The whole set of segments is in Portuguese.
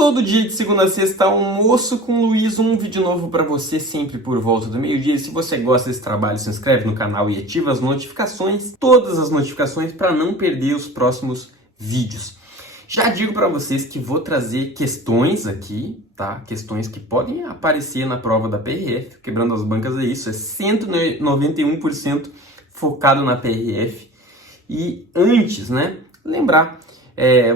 Todo dia de segunda a sexta, almoço com Luiz, um vídeo novo para você sempre por volta do meio-dia. E se você gosta desse trabalho, se inscreve no canal e ativa as notificações, todas as notificações, para não perder os próximos vídeos. Já digo para vocês que vou trazer questões aqui, tá? Questões que podem aparecer na prova da PRF, quebrando as bancas é isso, é 191% focado na PRF. E antes, né, lembrar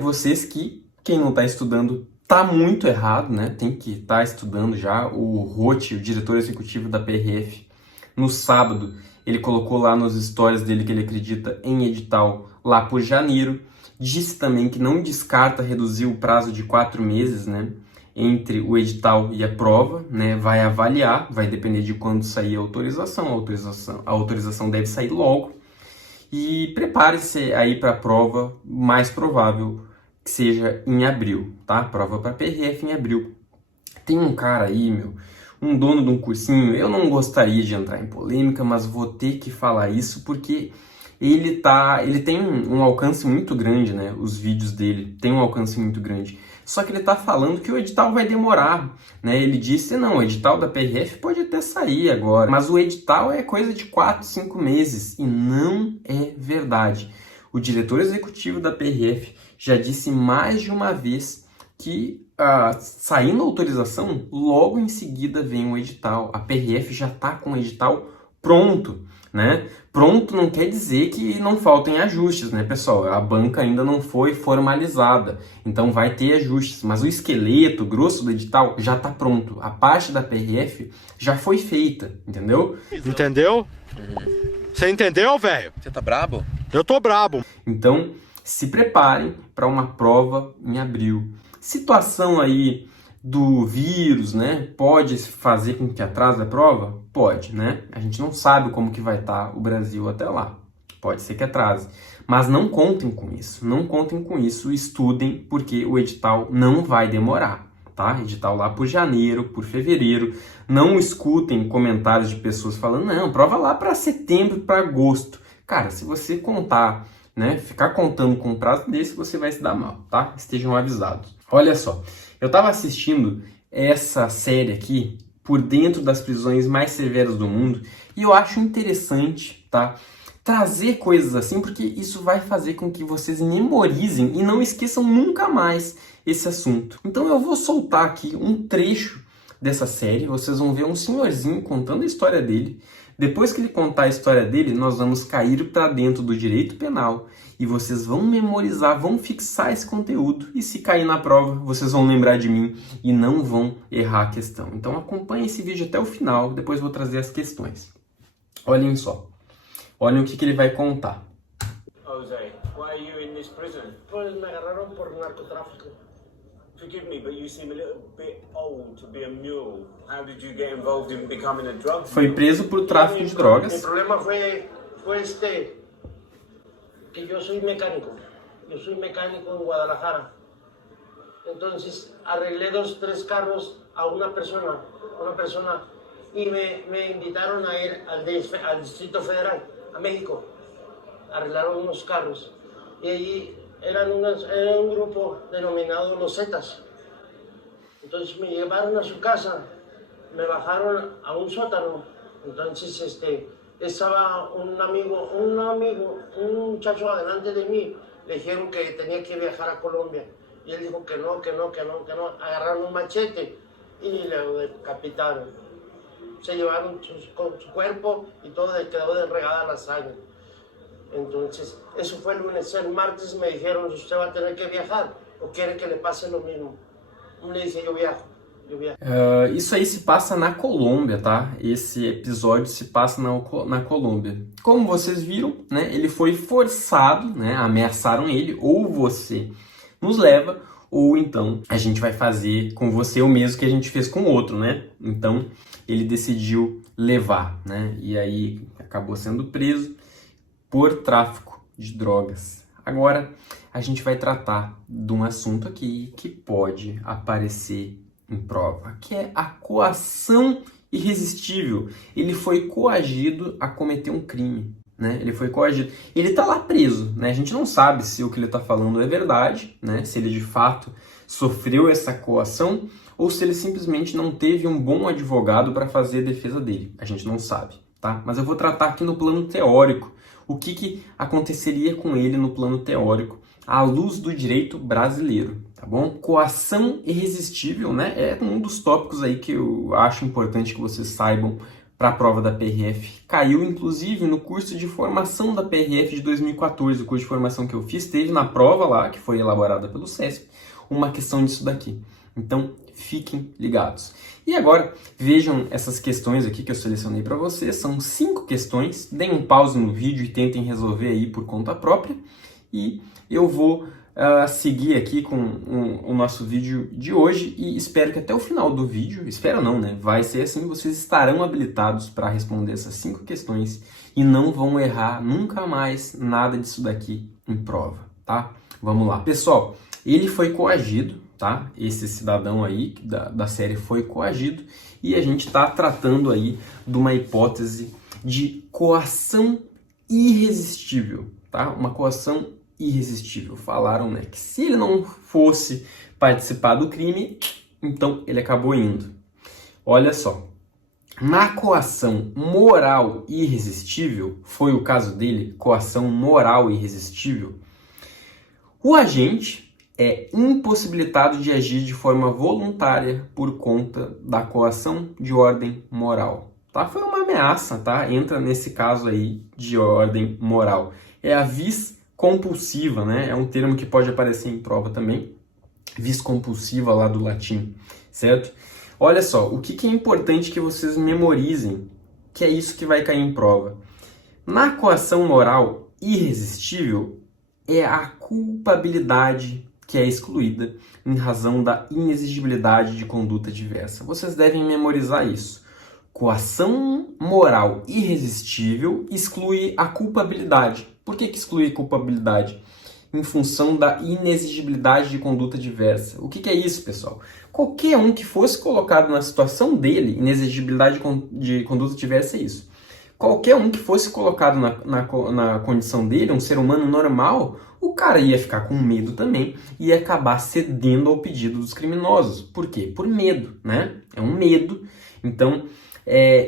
vocês que quem não está estudando tá muito errado, né? Tem que estar estudando já. O Roth, o diretor executivo da PRF, no sábado, ele colocou lá nos stories dele que ele acredita em edital lá por janeiro. Disse também que não descarta reduzir o prazo de 4 meses, né, entre o edital e a prova, né? Vai avaliar, vai depender de quando sair a autorização. A autorização deve sair logo. E prepare-se aí para a prova, mais provável que seja em abril, tá? Prova para PRF em abril. Tem um cara aí, um dono de um cursinho, eu não gostaria de entrar em polêmica, mas vou ter que falar isso porque ele tem um alcance muito grande, né? Os vídeos dele têm um alcance muito grande. Só que ele tá falando que o edital vai demorar, né? Ele disse, não, o edital da PRF pode até sair agora, mas o edital é coisa de 4, 5 meses, e não é verdade. O diretor executivo da PRF já disse mais de uma vez que, saindo a autorização, logo em seguida vem o edital. A PRF já está com o edital pronto, né? Pronto não quer dizer que não faltem ajustes, né, pessoal? A banca ainda não foi formalizada, então vai ter ajustes. Mas o esqueleto grosso do edital já está pronto. A parte da PRF já foi feita, entendeu? Entendeu? Você entendeu, velho? Você tá brabo? Eu tô brabo. Então, se preparem para uma prova em abril. Situação aí do vírus, né? Pode fazer com que atrase a prova? Pode, né? A gente não sabe como que vai estar o Brasil até lá. Pode ser que atrase. Mas não contem com isso. Não contem com isso. Estudem, porque o edital não vai demorar, tá? Edital lá por janeiro, por fevereiro. Não escutem comentários de pessoas falando, não, prova lá para setembro, para agosto. Cara, se você contar, né, ficar contando com um prazo desse, você vai se dar mal, tá? Estejam avisados. Olha só, eu estava assistindo essa série aqui, Por Dentro das Prisões Mais Severas do Mundo, e eu acho interessante, tá, trazer coisas assim, porque isso vai fazer com que vocês memorizem e não esqueçam nunca mais esse assunto. Então eu vou soltar aqui um trecho dessa série, vocês vão ver um senhorzinho contando a história dele. Depois que ele contar a história dele, nós vamos cair para dentro do direito penal e vocês vão memorizar, vão fixar esse conteúdo, e se cair na prova, vocês vão lembrar de mim e não vão errar a questão. Então acompanhe esse vídeo até o final, depois vou trazer as questões. Olhem só, olhem o que ele vai contar. Jose, why are you in this prison? Pues me agarraron por narcotráfico. Forgive me, but you seem a little bit old to be a mule. How did you get involved in becoming a drug Foi mule? preso por tráfico de drogas. Mi problema fue que yo soy mecánico. Yo soy mecánico en Guadalajara. Entonces arreglé 2, 3 carros a una persona, y me invitaron a ir al Distrito Federal, a México. Arreglaron unos carros y allí era un grupo denominado Los Zetas. Entonces me llevaron a su casa, me bajaron a un sótano. Entonces estaba un muchacho adelante de mí. Le dijeron que tenía que viajar a Colombia y él dijo que no. Agarraron un machete y le decapitaron. Se llevaron su cuerpo y todo quedó regada la sangre. Entonces, eso fue el lunes. El martes me dijeron, usted va a tener que viajar, o quiere que le pase lo mismo. Le dije, yo viajo. Isso aí se passa na Colômbia, tá? Esse episódio se passa na Colômbia. Como vocês viram, né? Ele foi forçado, né? Ameaçaram ele, ou você nos leva, ou então a gente vai fazer com você o mesmo que a gente fez com o outro, né? Então, ele decidiu levar, né? E aí acabou sendo preso por tráfico de drogas. Agora, a gente vai tratar de um assunto aqui que pode aparecer em prova, que é a coação irresistível. Ele foi coagido a cometer um crime, né? Ele foi coagido. Ele tá lá preso, né? A gente não sabe se o que ele tá falando é verdade, né? Se ele de fato sofreu essa coação ou se ele simplesmente não teve um bom advogado para fazer a defesa dele. A gente não sabe, tá? Mas eu vou tratar aqui no plano teórico o que aconteceria com ele no plano teórico à luz do direito brasileiro, tá bom? Coação irresistível, né? É um dos tópicos aí que eu acho importante que vocês saibam para a prova da PRF. Caiu, inclusive, no curso de formação da PRF de 2014, o curso de formação que eu fiz, teve na prova lá, que foi elaborada pelo CESP, uma questão disso daqui. Então, fiquem ligados. E agora, vejam essas questões aqui que eu selecionei para vocês. São 5 questões. Deem um pause no vídeo e tentem resolver aí por conta própria. E eu vou seguir aqui com o nosso vídeo de hoje e espero que até o final do vídeo, espero não, né? Vai ser assim, vocês estarão habilitados para responder essas 5 questões e não vão errar nunca mais nada disso daqui em prova, tá? Vamos lá. Pessoal, ele foi coagido, tá? Esse cidadão aí da série foi coagido e a gente está tratando aí de uma hipótese de coação irresistível, tá? Uma coação irresistível. Falaram, né, que se ele não fosse participar do crime, então ele acabou indo. Olha só, na coação moral irresistível, foi o caso dele, coação moral irresistível, o agente é impossibilitado de agir de forma voluntária por conta da coação de ordem moral. Tá? Foi uma ameaça, tá? Entra nesse caso aí de ordem moral. É a vis compulsiva, né? É um termo que pode aparecer em prova também. Vis compulsiva lá do latim, certo? Olha só, o que é importante que vocês memorizem, que é isso que vai cair em prova. Na coação moral irresistível, é a culpabilidade que é excluída em razão da inexigibilidade de conduta diversa. Vocês devem memorizar isso. Coação moral irresistível exclui a culpabilidade. Por que exclui a culpabilidade? Em função da inexigibilidade de conduta diversa. O que é isso, pessoal? Qualquer um que fosse colocado na situação dele, inexigibilidade de conduta diversa é isso. Qualquer um que fosse colocado na condição dele, um ser humano normal, o cara ia ficar com medo também e ia acabar cedendo ao pedido dos criminosos. Por quê? Por medo, né? É um medo. Então,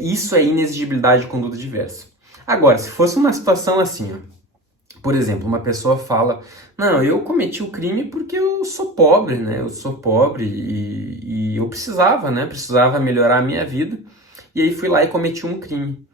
isso é inexigibilidade de conduta diversa. Agora, se fosse uma situação assim, ó, por exemplo, uma pessoa fala, não, eu cometi o crime porque eu sou pobre, né? Eu sou pobre e eu precisava, né? Precisava melhorar a minha vida e aí fui lá e cometi um crime.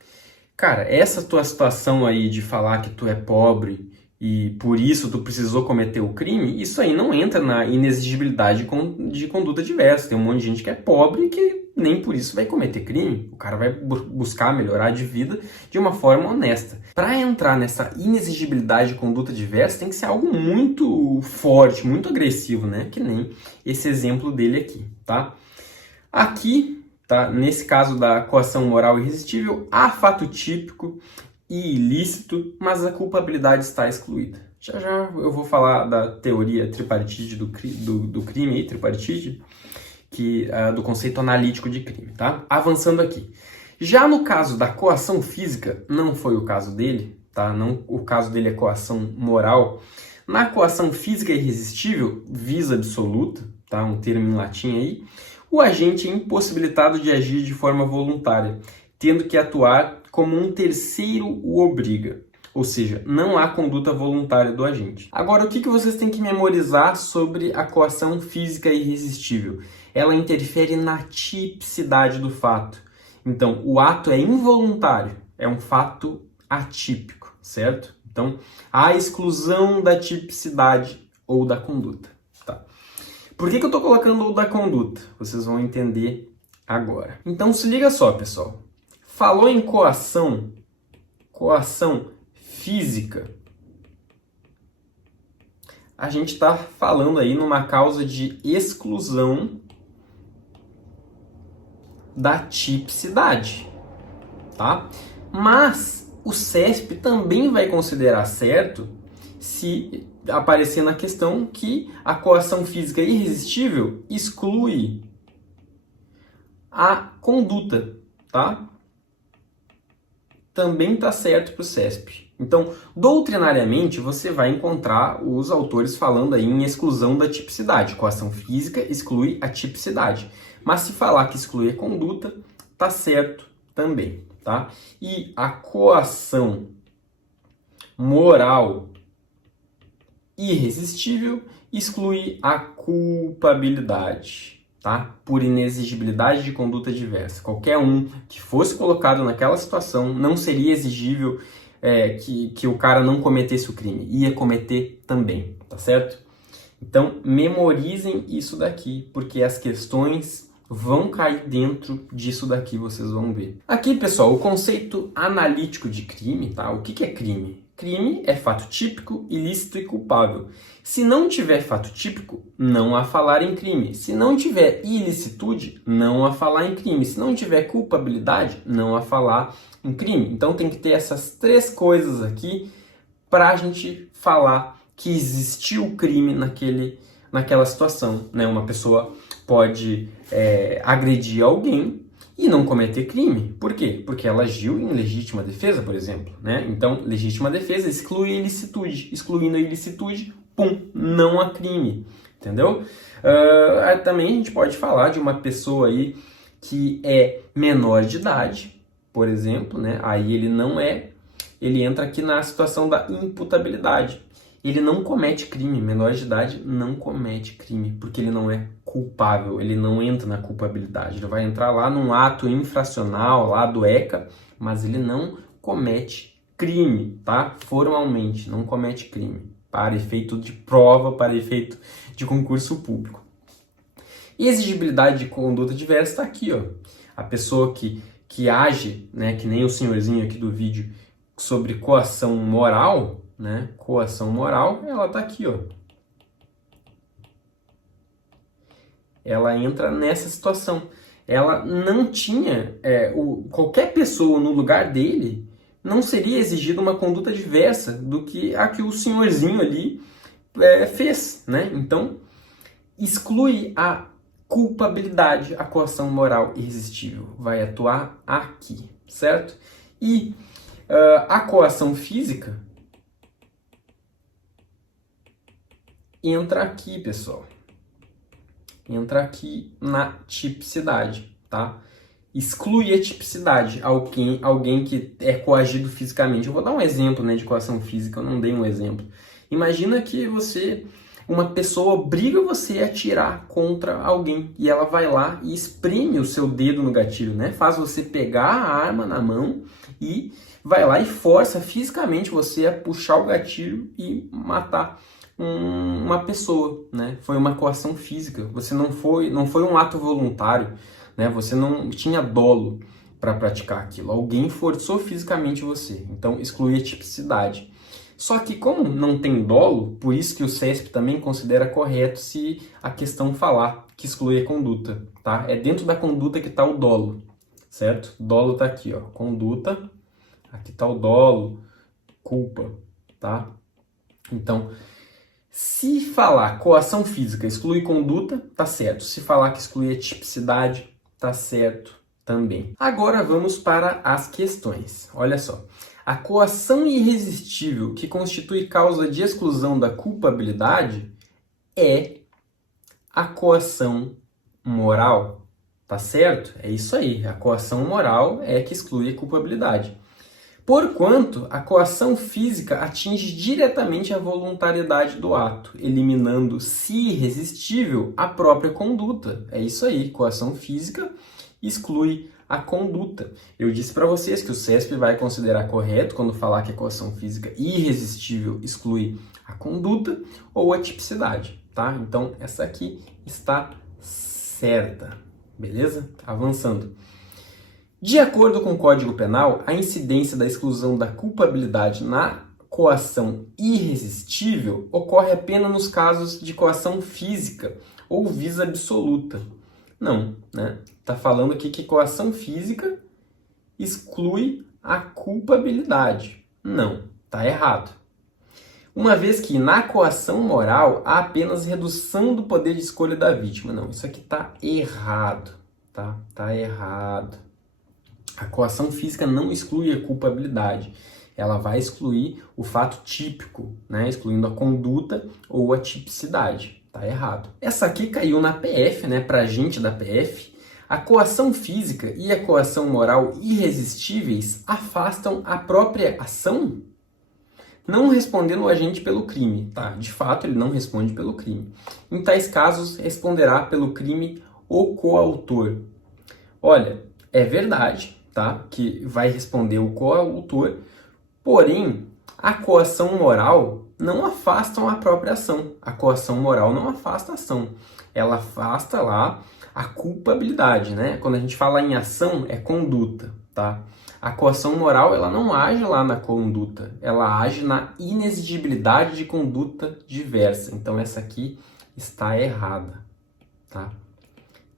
Cara, essa tua situação aí de falar que tu é pobre e por isso tu precisou cometer o crime, isso aí não entra na inexigibilidade de conduta diversa. Tem um monte de gente que é pobre e que nem por isso vai cometer crime. O cara vai buscar melhorar de vida de uma forma honesta. Para entrar nessa inexigibilidade de conduta diversa tem que ser algo muito forte, muito agressivo, né? Que nem esse exemplo dele aqui, tá? Aqui, tá? Nesse caso da coação moral irresistível, há fato típico e ilícito, mas a culpabilidade está excluída. Já eu vou falar da teoria tripartite do crime aí, tripartite, do conceito analítico de crime, tá? Avançando aqui. Já no caso da coação física, não foi o caso dele, tá? Não, o caso dele é coação moral. Na coação física irresistível, vis absoluta, tá? Um termo em latim aí, o agente é impossibilitado de agir de forma voluntária, tendo que atuar como um terceiro o obriga. Ou seja, não há conduta voluntária do agente. Agora, o que vocês têm que memorizar sobre a coação física irresistível? Ela interfere na tipicidade do fato. Então, o ato é involuntário, é um fato atípico, certo? Então, há exclusão da tipicidade ou da conduta. Tá? Por que eu estou colocando o da conduta? Vocês vão entender agora. Então, se liga só, pessoal. Falou em coação física, a gente está falando aí numa causa de exclusão da tipicidade, tá? Mas o CESP também vai considerar certo se aparecer na questão que a coação física irresistível exclui a conduta, tá? Também está certo para o CESP. Então, doutrinariamente, você vai encontrar os autores falando aí em exclusão da tipicidade. Coação física exclui a tipicidade. Mas se falar que exclui a conduta, tá certo também, tá? E a coação moral irresistível exclui a culpabilidade, tá? Por inexigibilidade de conduta diversa. Qualquer um que fosse colocado naquela situação não seria exigível que o cara não cometesse o crime. Ia cometer também, tá certo? Então, memorizem isso daqui, porque as questões vão cair dentro disso daqui, vocês vão ver. Aqui, pessoal, o conceito analítico de crime, tá? O que é crime? Crime é fato típico, ilícito e culpável. Se não tiver fato típico, não há falar em crime. Se não tiver ilicitude, não há falar em crime. Se não tiver culpabilidade, não há falar em crime. Então tem que ter essas três coisas aqui para a gente falar que existiu crime naquela situação, né? Uma pessoa pode agredir alguém e não cometer crime. Por quê? Porque ela agiu em legítima defesa, por exemplo, né? Então, legítima defesa exclui a ilicitude. Excluindo a ilicitude, pum, não há crime, entendeu? Também a gente pode falar de uma pessoa aí que é menor de idade, por exemplo, né? Aí ele entra aqui na situação da imputabilidade. Ele não comete crime, menor de idade não comete crime, porque ele não é culpável, ele não entra na culpabilidade. Ele vai entrar lá num ato infracional, lá do ECA, mas ele não comete crime, tá? Formalmente, não comete crime, para efeito de prova, para efeito de concurso público. E exigibilidade de conduta diversa está aqui, ó. A pessoa que age, né, que nem o senhorzinho aqui do vídeo, sobre coação moral, né? Coação moral, ela tá aqui, ó. Ela entra nessa situação. Ela não tinha... qualquer pessoa no lugar dele não seria exigida uma conduta diversa do que a que o senhorzinho ali fez, né? Então, exclui a culpabilidade, a coação moral irresistível. Vai atuar aqui, certo? E a coação física entra aqui, pessoal. Entra aqui na tipicidade, tá? Exclui a tipicidade, alguém que é coagido fisicamente. Eu vou dar um exemplo, né, de coação física, eu não dei um exemplo. Imagina que uma pessoa obriga você a atirar contra alguém e ela vai lá e espreme o seu dedo no gatilho, né? Faz você pegar a arma na mão e vai lá e força fisicamente você a puxar o gatilho e matar uma pessoa, né? Foi uma coação física. Você não foi um ato voluntário, né? Você não tinha dolo para praticar aquilo. Alguém forçou fisicamente você. Então exclui a tipicidade. Só que como não tem dolo, por isso que o CESP também considera correto se a questão falar que exclui a conduta, tá? É dentro da conduta que está o dolo, certo? Dolo está aqui, ó. Conduta, aqui está o dolo, culpa, tá? Então, se falar coação física exclui conduta, tá certo. Se falar que exclui a tipicidade, tá certo também. Agora vamos para as questões. Olha só. A coação irresistível que constitui causa de exclusão da culpabilidade é a coação moral. Tá certo? É isso aí. A coação moral é que exclui a culpabilidade. Porquanto a coação física atinge diretamente a voluntariedade do ato, eliminando, se irresistível, a própria conduta. É isso aí, coação física exclui a conduta. Eu disse para vocês que o CESP vai considerar correto quando falar que a coação física irresistível exclui a conduta ou a tipicidade, tá? Então essa aqui está certa, beleza? Avançando. De acordo com o Código Penal, a incidência da exclusão da culpabilidade na coação irresistível ocorre apenas nos casos de coação física ou vis absoluta. Não, né? Tá falando aqui que coação física exclui a culpabilidade. Não, tá errado. Uma vez que na coação moral há apenas redução do poder de escolha da vítima. Não, isso aqui tá errado, tá? Tá errado. A coação física não exclui a culpabilidade. ela vai excluir o fato típico, né? Excluindo a conduta ou a tipicidade. Tá errado. Essa aqui caiu na PF, né? Pra gente da PF. A coação física e a coação moral irresistíveis afastam a própria ação? Não respondendo o agente pelo crime, tá? De fato, ele não responde pelo crime. Em tais casos, responderá pelo crime o coautor. Olha, é verdade, tá? Que vai responder o coautor, porém, a coação moral não afasta a própria ação. A coação moral não afasta a ação. Ela afasta lá a culpabilidade, né? Quando a gente fala em ação, é conduta, tá? A coação moral, ela não age lá na conduta, ela age na inexigibilidade de conduta diversa. Então, essa aqui está errada, tá?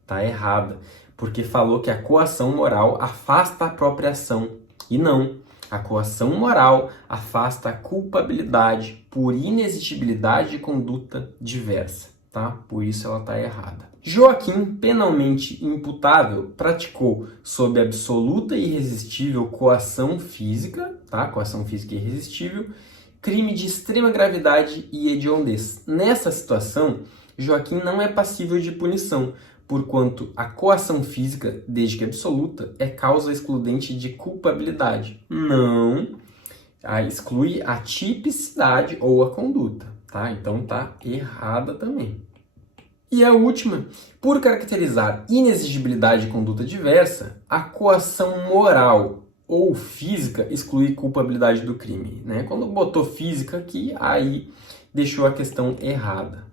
Está errada, porque falou que a coação moral afasta a própria ação, e não. A coação moral afasta a culpabilidade por inexigibilidade de conduta diversa, tá? Por isso ela está errada. Joaquim, penalmente imputável, praticou sob absoluta e irresistível coação física, tá? Coação física irresistível, crime de extrema gravidade e hediondez. Nessa situação, Joaquim não é passível de punição, porquanto a coação física, desde que absoluta, é causa excludente de culpabilidade. Não exclui a tipicidade ou a conduta, tá? Então tá errada também. E a última, por caracterizar inexigibilidade de conduta diversa, a coação moral ou física exclui culpabilidade do crime, né? Quando botou física aqui, aí deixou a questão errada.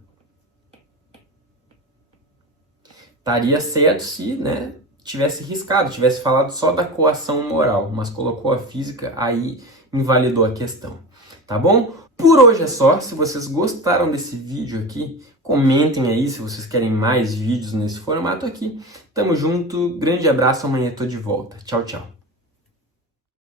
Estaria certo se, né, tivesse riscado, tivesse falado só da coação moral, mas colocou a física, aí invalidou a questão, tá bom? Por hoje é só. Se vocês gostaram desse vídeo aqui, comentem aí se vocês querem mais vídeos nesse formato aqui. Tamo junto, grande abraço, amanhã eu tô de volta. Tchau, tchau.